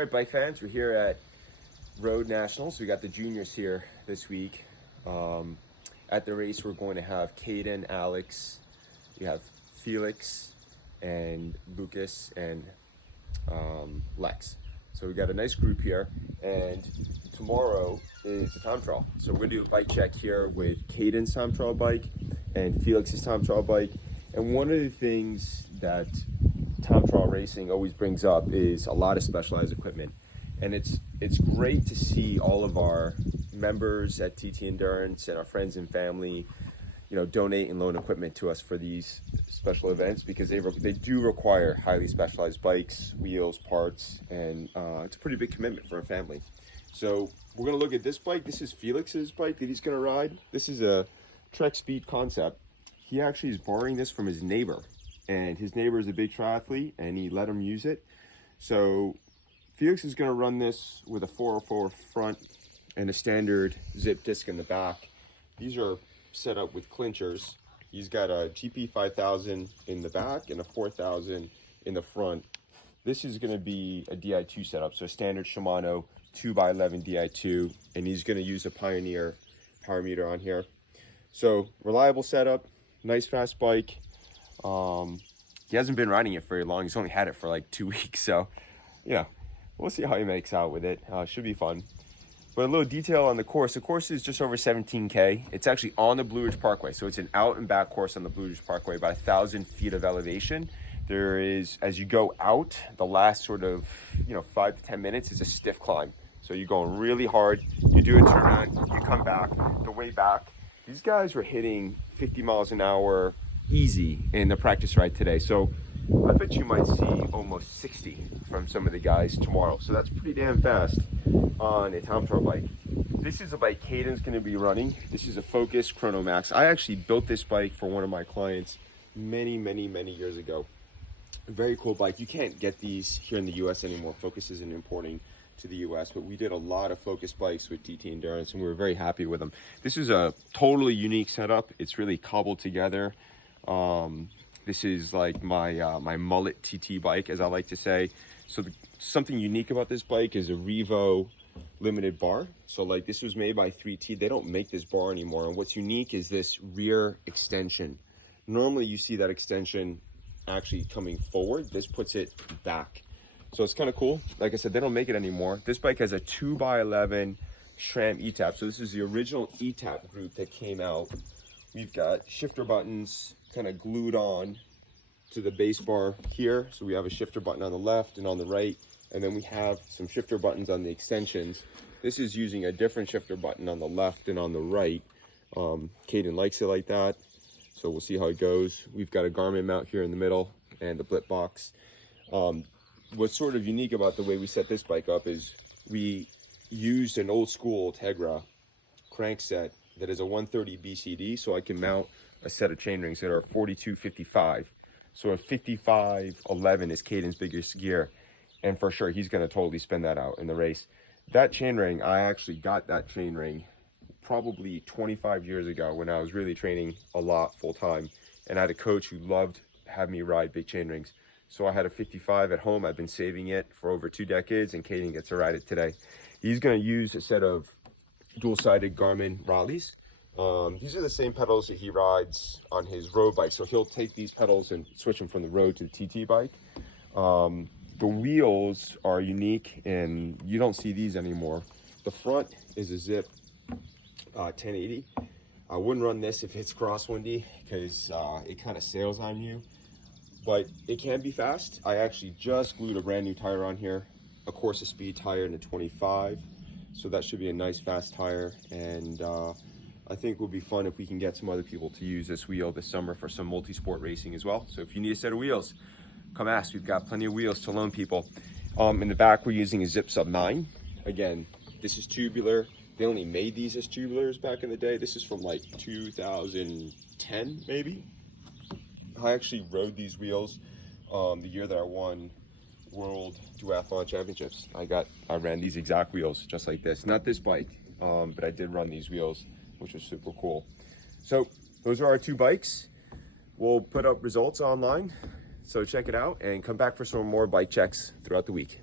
All right, bike fans, we're here at Road Nationals. We got the juniors here this week. At the race, we're going to have Caden, Alex, we have Felix, and Lucas, and Lex. So we got a nice group here, and tomorrow is the time trial. So we're gonna do a bike check here with Caden's time trial bike and Felix's time trial bike. And one of the things that time trial racing always brings up is a lot of specialized equipment. And it's great to see all of our members at TTE Endurance and our friends and family, donate and loan equipment to us for these special events, because they do require highly specialized bikes, wheels, parts, and it's a pretty big commitment for a family. So we're gonna look at this bike. This is Felix's bike that he's gonna ride. This is a Trek Speed Concept. He actually is borrowing this from his neighbor, and his neighbor is a big triathlete and he let him use it. So Felix is gonna run this with a 404 front and a standard zip disc in the back. These are set up with clinchers. He's got a GP 5000 in the back and a 4000 in the front. This is going to be a Di2 setup, so a standard Shimano 2x11 Di2, and he's going to use a Pioneer power meter on here. So reliable setup, nice fast bike. He hasn't been riding it very long. He's only had it for like 2 weeks, so we'll see how he makes out with it. Should be fun. But a little detail on the course. The course is just over 17K. It's actually on the Blue Ridge Parkway. So it's an out and back course on the Blue Ridge Parkway, about 1,000 feet of elevation. There is, as you go out, the last sort of, 5 to 10 minutes is a stiff climb. So you're going really hard. You do a turnaround, you come back. The way back, these guys were hitting 50 miles an hour easy in the practice ride today. So I bet you might see almost 60 from some of the guys tomorrow. So that's pretty damn fast on a time trial bike. This is a bike Caden's going to be running. This is a Focus Chrono Max. I actually built this bike for one of my clients many years ago. A very cool bike. You can't get these here in the US anymore. Focus isn't importing to the US, but we did a lot of Focus bikes with TTE Endurance and we were very happy with them. This is a totally unique setup. It's really cobbled together. This is like my mullet TT bike, as I like to say. So something unique about this bike is a Revo limited bar. So like this was made by 3T. They don't make this bar anymore. And what's unique is this rear extension. Normally you see that extension actually coming forward. This puts it back. So it's kind of cool. Like I said, they don't make it anymore. This bike has a 2x11 SRAM E-tap. So this is the original E-tap group that came out. We've got shifter buttons kind of glued on to the base bar here. So we have a shifter button on the left and on the right. And then we have some shifter buttons on the extensions. This is using a different shifter button on the left and on the right. Caden likes it like that. So we'll see how it goes. We've got a Garmin mount here in the middle and the blip box. What's sort of unique about the way we set this bike up is we used an old school Tegra crank set that is a 130 BCD, so I can mount a set of chain rings that are 4255. So a 5511 is Caden's biggest gear, and for sure he's going to totally spin that out in the race. That chain ring, I actually got that chain ring probably 25 years ago when I was really training a lot full time, and I had a coach who loved having me ride big chain rings. So I had a 55 at home. I've been saving it for over 2 decades, and Caden gets to ride it today. He's going to use a set of dual-sided Garmin Raleighs. These are the same pedals that he rides on his road bike. So he'll take these pedals and switch them from the road to the TT bike. The wheels are unique and you don't see these anymore. The front is a Zip 1080. I wouldn't run this if it's crosswindy because it kind of sails on you, but it can be fast. I actually just glued a brand new tire on here, a Corsa Speed tire in a 25. So that should be a nice fast tire, and I think it will be fun if we can get some other people to use this wheel this summer for some multi-sport racing as well. So if you need a set of wheels, come ask. We've got plenty of wheels to loan people. In the back, we're using a Zip Sub 9. Again, this is tubular. They only made these as tubulars back in the day. This is from like 2010, maybe. I actually rode these wheels the year that I won World Duathlon Championships. I ran these exact wheels just like this. Not this bike, but I did run these wheels, which was super cool. So those are our 2 bikes. We'll put up results online, so check it out and come back for some more bike checks throughout the week.